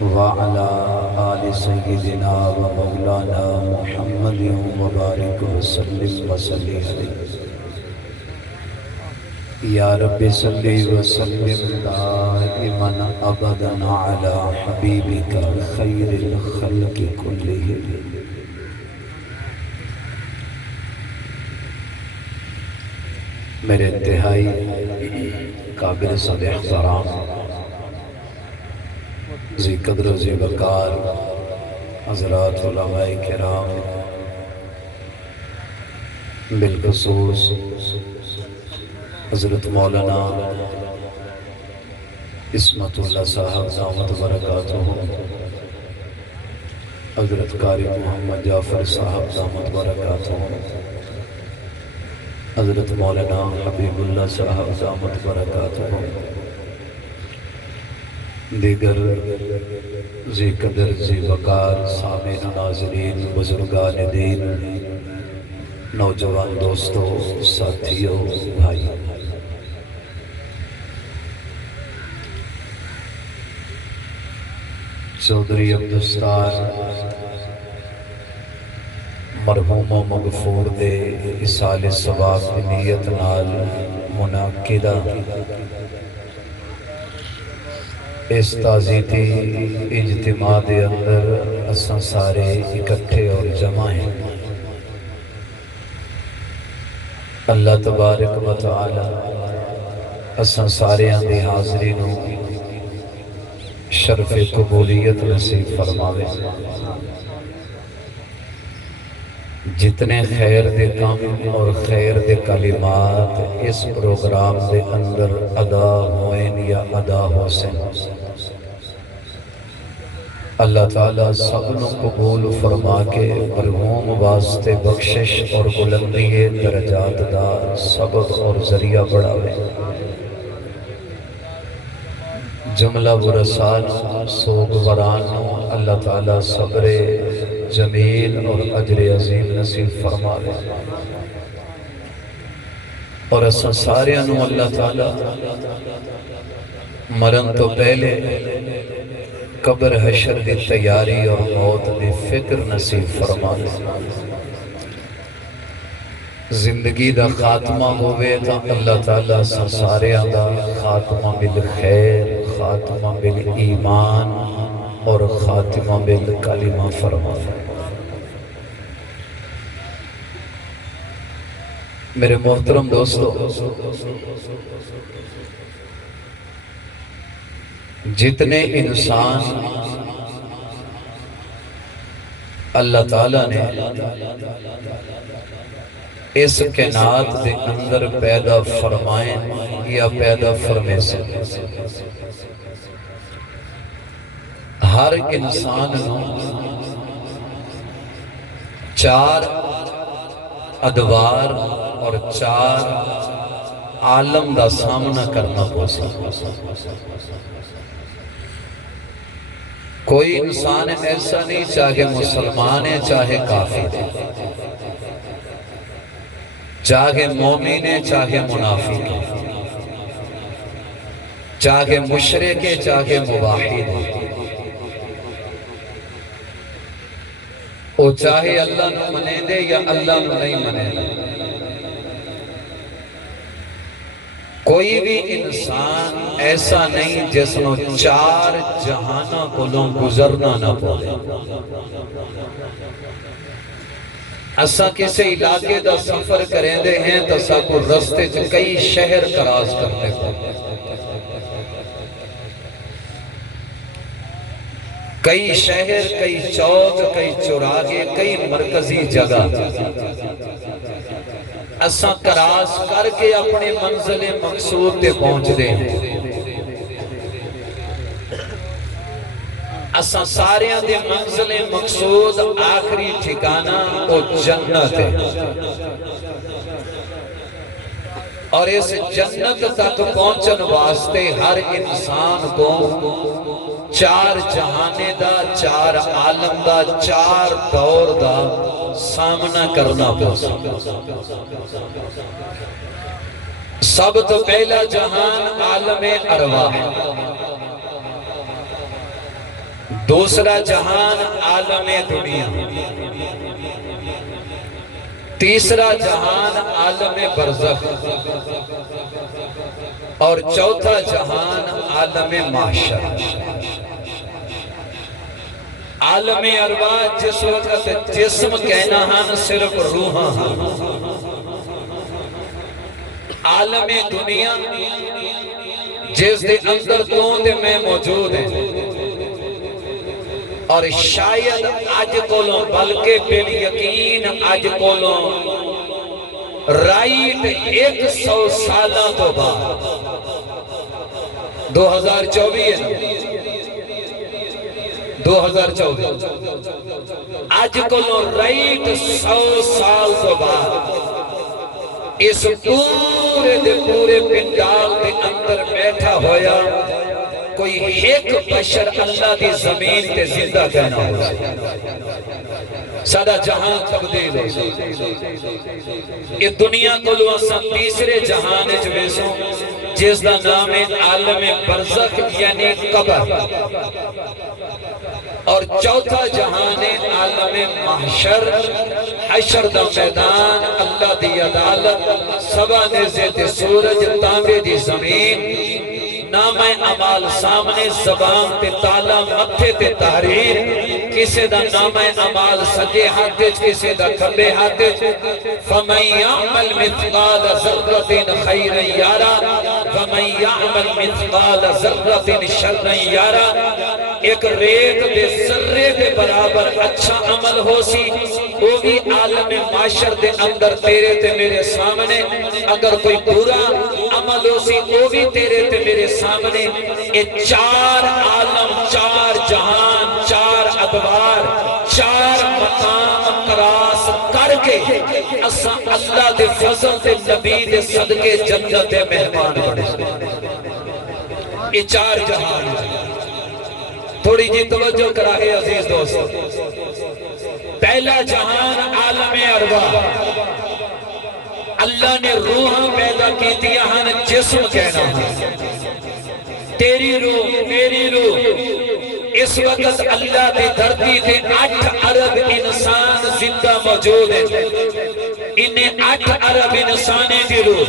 وعلى آل سيدنا ومولانا محمد وبارك وسلم عليه يا رب صل وسلم دائما أبدا على حبيبك خير الخلق كلهم. میرے انتہائی قابل صد احترام ذی قدر و ذی وقار حضرات علماء کرام، بالخصوص حضرت مولانا عصمت اللہ صاحب دامت برکاتہ، حضرت قاری محمد جعفر صاحب دامت برکاتہ، حضرت مولانا حبیب اللہ صاحب دامت برکاتہ، دیگر ذی قدر ذی وقار سامعین و ناظرین، بزرگان دین، نوجوان دوستوں، ساتھیوں، بھائی، چودھری عبدالستار مرحوم و مغفور دے اصال ثواب دی نیت نال منعقدہ اس تعزیتی اجتماع دے اندر اساں سارے اکٹھے اور جمع ہیں۔ اللہ تبارک و تعالی اساں سارے دی حاضری نو شرف قبولیت نصیب فرماوے۔ جتنے خیر دے کام اور خیر دے کلمات اس پروگرام دے اندر ادا ہوئیں یا ادا ہو سن، اللہ تعالیٰ سب نو قبول فرما کے مرحوم واسطے بخشش اور بلندی درجات دا سبب اور ذریعہ بڑھاوے۔ جملہ ورثان سوگواران اللہ تعالیٰ صبر جمیل اور اجر عظیم نصیب فرماوے، اور اساں سارے انو اللہ تعالیٰ مرن تو پہلے قبر حشر دی تیاری اور موت دی فکر نصیب فرماوے۔ زندگی دا خاتمہ ہوئے تا اللہ تعالیٰ سارے دا خاتمہ بالخیر، خاتمہ بالایمان اور خاتمہ بالکلمہ فرماوے۔ میرے محترم دوستو، جتنے انسان اللہ تعالیٰ نے اس کائنات دے اندر پیدا فرمائیں یا پیدا فرمے سے، ہر انسان نو چار ادوار اور چار عالم دا سامنا کرنا پوسا۔ کوئی انسان ایسا نہیں، چاہے مسلمان ہے چاہے کافر ہے، چاہے مومن ہے چاہے منافق ہے، چاہے مشرک ہے چاہے موحد ہے، وہ چاہے اللہ نو منے دے یا اللہ نو نہیں منے دے۔ کوئی بھی انسان ایسا نہیں جس نو چار جہانہ کولوں گزرنا نہ پڑے۔ اسا کسی علاقے دا سفر کریں دے ہیں تو سا کو رستے چ کئی شہر کراس کرنے پڑے، کئی شہر، کئی چوک، کئی چوراہے، کئی مرکزی جگہ اسا کراس کر کے اپنے منزل مقصود تے پہنچ دے ہیں۔ اسا سارے دے منزل مقصود آخری ٹھکانہ او جنت ہے، اور اس جنت تک پہنچن واسطے ہر انسان کو چار جہانے دا، چار عالم دا، چار دور دا سامنا کرنا پوسا۔ سب تو پہلا جہان عالم ارواح، دوسرا جہان عالم دنیا، تیسرا جہان عالم برزخ، اور چوتھا جہان عالم محشر۔ عالم ارواح جس وقت جسم کہنا ہن صرف روحاں ہن، عالم دنیا جس دے اندر تو دے میں موجود ہیں، اور شاید آج کولوں بلکہ بال یقین آج کولوں رائٹ 100 سالہ تو بعد 2024 ہے، 2024 آج کولوں رائٹ 100 سال تو بعد اس پورے دے پورے پنڈال دے اندر بیٹھا ہویا کوئی ایک بشر اللہ دی زمین تے زندہ کہنا ہو سادہ جہاں تبدیل ہو۔ یہ دنیا کو لواسا تیسرے جہان جویسوں جس دا نام ہے عالم برزخ یعنی قبر، اور چوتھا جہان ہے عالم محشر، حشر دا میدان، اللہ دی عدالت، سبا نزے تے سورج، تانبے دی زمین، نام عمال سامنے، زبان تے تالا، متھے تے تحریر، کسے دا نام عمال سجے ہاتھے، کسے دا کھبے ہاتھے، فَمَنْ يَعْمَلْ مِثْقَالَ ذَرَّةٍ خَيْرًا يَرَى وَمَنْ يَعْمَلْ مِثْقَالَ ذَرَّةٍ شَرًّا يَرَى۔ ایک ریت دے ذرے دے برابر اچھا عمل ہو سی، وہ بھی عالم معاشر دے اندر تیرے تے میرے سامنے، اگر کوئی برا عمل ہو سی وہ بھی تیرے تے میرے سامنے۔ یہ چار عالم، چار جہان، چار ادوار، چار مقام کراس کر کے اساں اللہ دے فضل دے نبی دے صدقے جنت دے مہمان بنے۔ یہ چار جہان تھوڑی جی توجہ کراہے عزیز دوست۔ پہلا جہان عالم ارواح، اللہ نے روحاں پیدا کی دیا ہن جسم کہنا ہے، تیری روح میری روح۔ اس وقت اللہ دی دھرتی دے 8 ارب انسان زندہ موجود ہیں، انہیں 8 ارب انسانے دی روح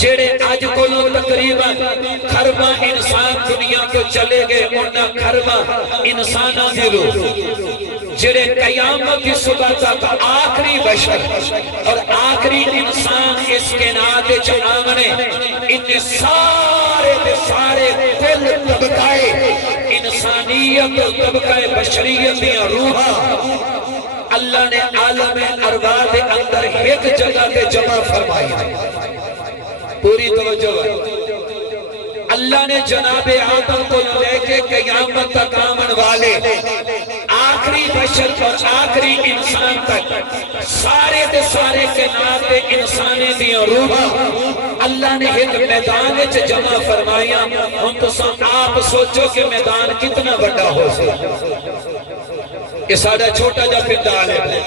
جڑے آج کولوں تقریباً خربہ انسان دنیا کو چلے گئے، انہاں خربہ انسانہ دی روح جڑے قیامت کی صبح تک آخری بشر اور آخری انسان اس کے ناتے چاہمنے، انہیں سارے دے سارے کل طبقائے انسانیت اور طبقائے بشریت دیا روحا اللہ نے عالم ارواح دے اندر ایک جگہ دے جمع فرمائی ہے۔ پوری توجہ ہے، اللہ نے جناب آدم کو لے کے قیامت تک آمن والے آخری بشر اور آخری انسان تک سارے دے سارے کے ناتے انسانے دیا روحا اللہ نے ایک میدان وچ جمع فرمایا۔ ہم تو آپ سوچو کہ میدان کتنا بڑا ہو سکتا، یہ سارا چھوٹا جا پندال ہے۔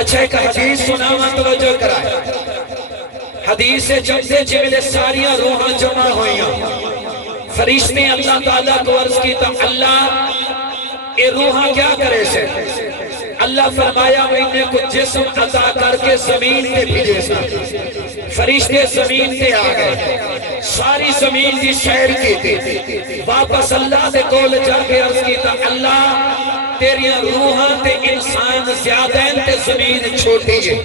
اچھا ایک حدیث سناواں توجہ کرائے، حدیث سے چلتے جملے ساریاں روحاں جمع ہوئیاں، فرشتے اللہ تعالیٰ کو عرض کی تو اللہ اے روحاں کیا کرے سے؟ اللہ فرمایا میں انہیں کچھ جسم عطا کر کے زمین پہ بھیجے سا۔ فرشتے زمین پہ آ گئے، ساری زمین کی سیر کی تھی، واپس اللہ سے کول جا کے عرض کی تو اللہ تیریاں روحاں تے انسان زیادہ ہیں تے زمین چھوٹی ہے،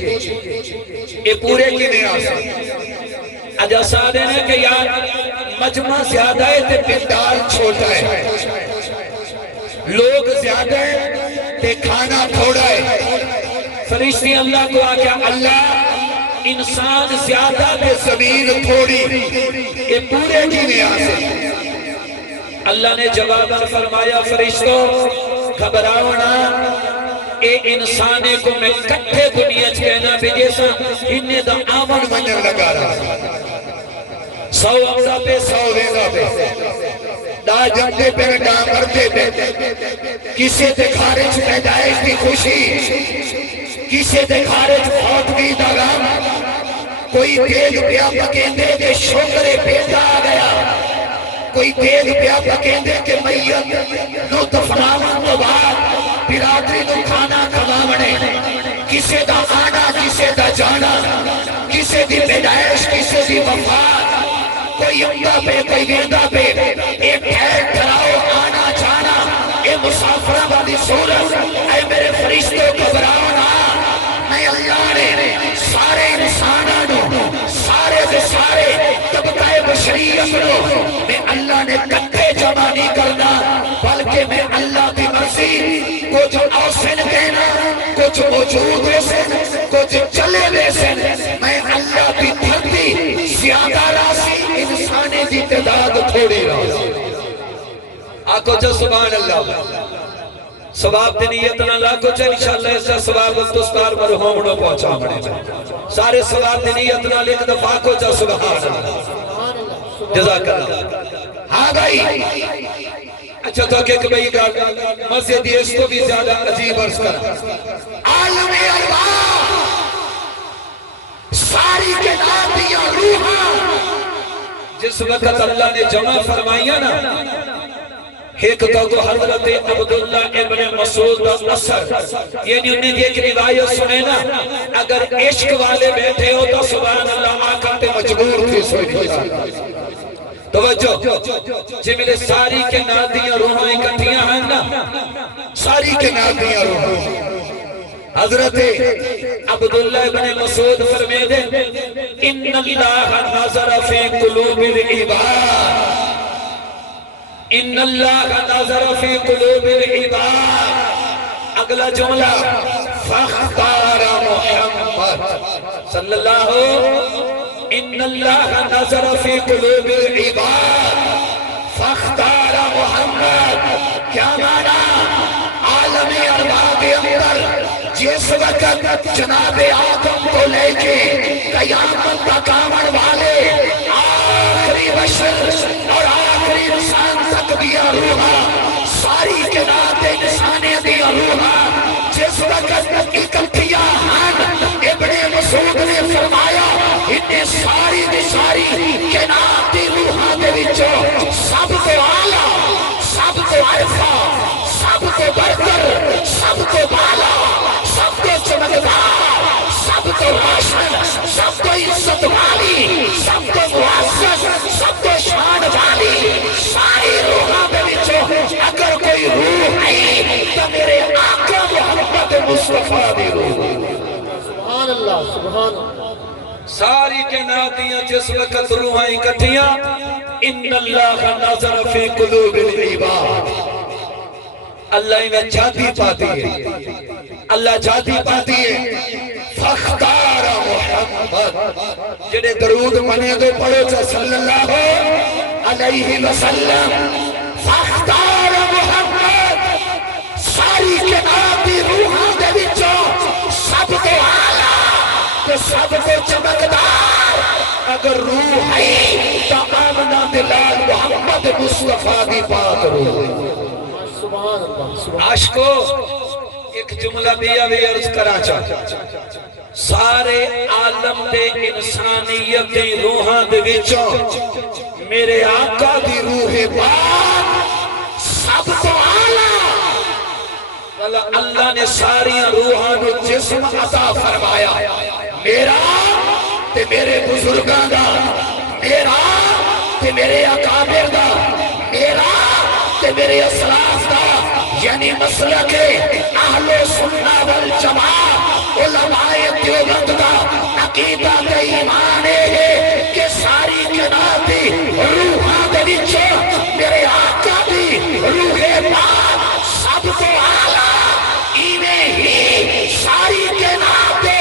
یہ پورے کی نہیں آ سکتے۔ اجا سادے نے کہ یار مجمع زیادہ ہے تے پندار چھوٹا ہے، لوگ زیادہ ہیں تے کھانا تھوڑا ہے۔ فرشتی اللہ کو آگیا اللہ انسان زیادہ تے زمین تھوڑی، یہ پورے کی نہیں آ سکتے۔ اللہ نے جواباً فرمایا فرشتوں گھبراؤنا، اے انسانے کو میں کٹھے دنیا کہنا بھی جیسا انہیں دا آمن منجر لگا رہا، 100 امرہ پہ 100 ریزہ پہ دا جنتے پہ دا مرتے پہ، کسے دے خارج پیدائش کی خوشی، کسے دے خارج بہت بھی دا غم، کوئی دیگ پیا پکیندے دے شکر پیدا آ گیا، کوئی دیکھ پیا پکیندے کہ میت نو دفناون تو بعد برادری نو کھانا کھواونے، کسے دا آنا کسے دا جانا، کسے دی پیدائش کسے دی وفات، کوئی امدہ پہ کوئی ویندہ پہ، ایک ٹھہر ٹھہراؤ آنا جانا، اے مسافرہ والی صورت، اے میرے فرشتوں گھبراؤ نہ، میں اللہ نے سارے انسانوں سارے دے سارے طبقہ بشریت نو میں اللہ نے کٹھے جمع نہیں کرنا، بلکہ میں اللہ کی مرضی کچھ آسن دینا، کچھ موجود ویسن، کچھ چلے ویسن، میں اللہ کی دھرتی زیادہ راسی انسانے دی تعداد تھوڑی راسی۔ آکو جو سبحان اللہ ثواب دی نیت نہ لاکو چا انشاءاللہ ایسا ثواب دستار مرحوم نو پہنچا مڑے میں سارے ثواب دی نیت نہ لکھ دفاع کو چا سبحان اللہ جزاک اللہ۔ ہاں گئی اچھا تو کہ بھئی گا مسجد اس کو بھی زیادہ عجیب عرض کر عالم اللہ ساری کے نابیاں روحاں جس وقت اللہ نے جمع فرمائیا نا، ایک تو حضرت عبداللہ ابن مسعود اثر، یعنی انہیں دی ایک روایت سنے نا، اگر عشق والے بیٹھے ہو تو سبحان اللہ آقا تے مجبور تھی سوئی تھی۔ توجہ جی میرے ساری کے نادیاں روحاں اکٹھیاں ہیں نا، ساری کے نادیاں روحاں، حضرت عبداللہ ابن مسعود فرمے دے ان اللہ نظر فی قلوب العباد، ان اللہ نظر فی قلوب العباد، اگلا جملہ فاختار محمد صلی اللہ ان اللہ نظر فی قلوب العباد فاختار محمد، کیا معنی عالم ارواح کے اندر جس وقت جناب آدم کو لے کے قیامت تک آمن والے آخری بشر اور آخری انسان تک دیا روحا ساری کے نات انسانے دیا روحا جس وقت اکٹھیاں ہیں، ابن مسعود نے فرمایا انہیں ساری دی ساری کے نات دی روحا دے وچوں سب کو آلہ، سب کو عرفہ، سب کو برتر، سب کو بالا، سب کو چمکدار، سب کو روشن، سب کو عزت والی، سب کو معزز، سب کو شان والی، ساری روحاں دے وچوں اگر کوئی روح ہے تو میرے آقا محمد مصطفیٰ دی روح۔ سبحان اللہ سبحان اللہ۔ ساری کے نادیاں جس وقت روحاں اکٹھیاں ان اللہ نظر فی قلوب العباد، اللہ میں جاتی پاتی ہے، اللہ جاتی پاتی ہے، فاختار محمد، جنہیں درود منے دو پڑھو چا صلی اللہ علیہ وسلم، فاختار محمد، ساری کے آبی روحاں دے وچوں سب کو آلہ تو سب کو چمکدار، اگر روح ہے تو آمنہ دلال محمد مصطفیٰ دی پاک روح۔ عاشقو ایک جملہ بھی عرض کرا چاہتا، سارے عالم دے انسانیت دے روحاں دے وچوں میرے آقا دی روح پاک سب کو آلہ، اللہ نے ساری روحاں نو جسم عطا فرمایا، میرا تے میرے بزرگاں دا، میرا تے میرے اکابر دا، میرا تے میرے اسلاف دا، یعنی مسلک اہل سنہ والجماع علماء دیوبند دا عقیدہ تے ایمان ہے کہ ساری کائناتی روحاں دے وچوں میرے آقا دی روح پاک سب کو آلہ، ایویں ہی ساری کائنات دے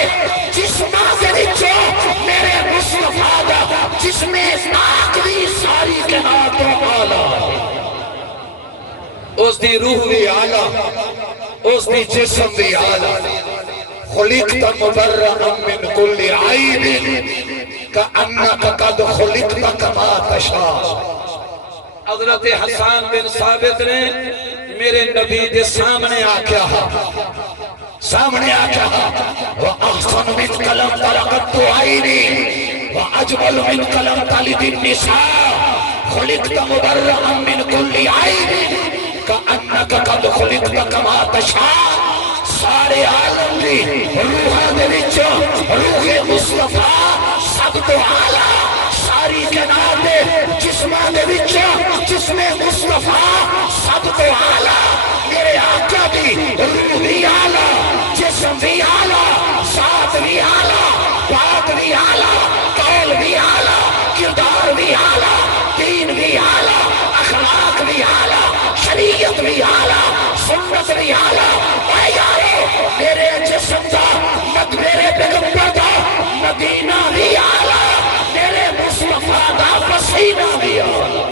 جسماں دے وچوں میرے مصطفیٰ دا جسم پاک بھی ساری کائنات تو آلہ، اس دی روح دی آلہ، اس دی جسم دی آلہ، خلقت مبرأ من کل عیب کأنک قد خلقت کما تشاء۔ حضرت حسان بن ثابت نے میرے نبی دے سامنے آکیا سامنے آکیا وَأَحْسَنُ مِنْ قَلَمْ طَرَقَتُ عَيْنِي وَأَجْمَلُ مِنْ قَلَمْ تَلِدِ النِّسَاء خلقت مبرأ من کل عیب کأنک قد خلقت کما تشاء سارے عالم دی روحاں دے وچوں روح مصطفیٰ سب تو اعلیٰ ساری کائنات دے جسماں دے وچوں جسم مصطفیٰ سب تو اعلیٰ میرے آقا دی روح بھی اعلیٰ جسم بھی اعلیٰ ذات بھی اعلیٰ بات بھی اعلیٰ قول بھی اعلیٰ کردار بھی اعلیٰ دین بھی اعلیٰ اخلاق بھی اعلیٰ شریعت بھی اعلیٰ سنت بھی اعلیٰ اے یارو میرے جسم دا میرے پیغمبر دا مدینہ بھی اعلیٰ میرے مصطفیٰ دا پسینہ بھی اعلیٰ